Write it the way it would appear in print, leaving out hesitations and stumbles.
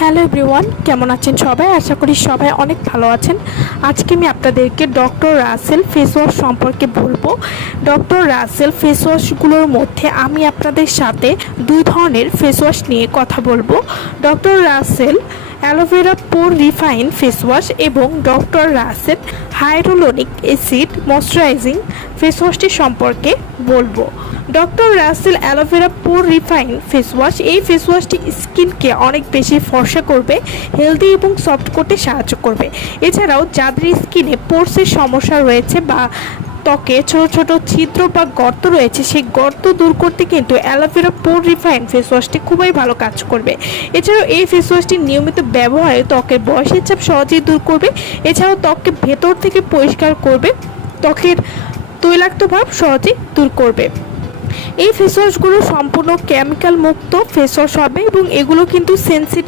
Hello everyone, কেমন আছেন সবাই? আশা করি সবাই অনেক ভালো আছেন। আজকে আমি আপনাদেরকে ডক্টর রাসেল ফেস ওয়াশ সম্পর্কে বলবো। ডক্টর রাসেল ফেস ওয়াশগুলোর মধ্যে আমি আপনাদের সাথে দুই ধরনের ফেস ওয়াশ নিয়ে কথা বলবো। Doctor Rashel aloe vera pore refine face wash এবং doctor Rashel hyaluronic acid moisturizing face ওয়াশটি সম্পর্কে বলবো। Doctor Rashel aloe vera pore refine face wash, এই ফেস ওয়াশটি স্কিনকে অনেক বেশি ফর্সা করবে, হেলদি এবং সফট করতে সাহায্য করবে। এছাড়াও যাদের স্কিনে পোরসের সমস্যা রয়েছে বা ত্বকে ছোট ছোট ছিদ্র বা গর্ত রয়েছে, সেই গর্ত দূর করতে কিন্তু অ্যালোভেরা পোর রিফাইন ফেস ওয়াশটি খুবই ভালো কাজ করবে। এছাড়াও এই ফেস ওয়াশটি নিয়মিত ব্যবহারে ত্বকের বয়সের চাপ সহজেই দূর করবে। এছাড়াও ত্বককে ভেতর থেকে পরিষ্কার করবে, ত্বকের তৈলাক্ত ভাব সহজেই দূর করবে। এই ফেস ওয়াশগুলো সম্পূর্ণ কেমিক্যাল মুক্ত ফেস ওয়াশ হবে এবং এগুলো কিন্তু সেন্সিটিভ